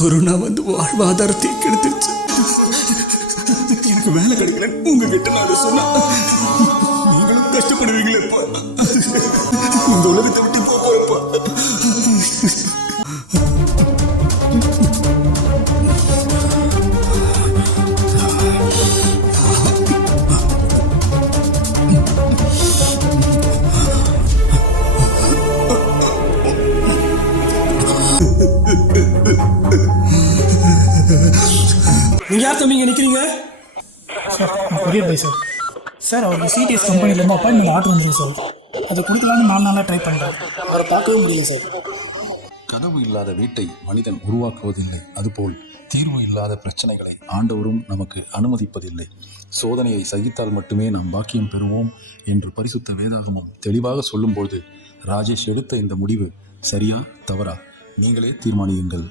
Corona வந்து வாழ்வாதாரத்தை கெடுத்துருச்சு. எனக்கு வேலை கிடைக்கலன்னு உங்ககிட்ட நான் சொன்னா நீங்களும் கஷ்டப்படுவீங்களேப்பா. இந்த உலகத்தை விட்டு போறப்பா. நீங்க யார் தம்பிங்க நிக்கிறீங்க? Courier by sir. சார் அவருக்கு சிடிஎஸ் கம்பெனிலேருந்து அப்பாயின்மெண்ட் ஆர்டர் வந்துருக்கு சார். அதை கொடுக்கலான்னு 4 நாளாக ட்ரை பண்ணுறேன். அவரை பார்க்கவே முடியல சார். கனவு இல்லாத வீட்டை மனிதன் உருவாக்குவதில்லை, அதுபோல் தீர்வு இல்லாத பிரச்சனைகளை ஆண்டவரும் நமக்கு அனுமதிப்பதில்லை. சோதனையை சகித்தால் மட்டுமே நாம் பாக்கியம் பெறுவோம் என்று பரிசுத்த வேதாகமம் தெளிவாக சொல்லும்போது ராஜேஷ் எடுத்த இந்த முடிவு சரியா தவறா நீங்களே தீர்மானியுங்கள்.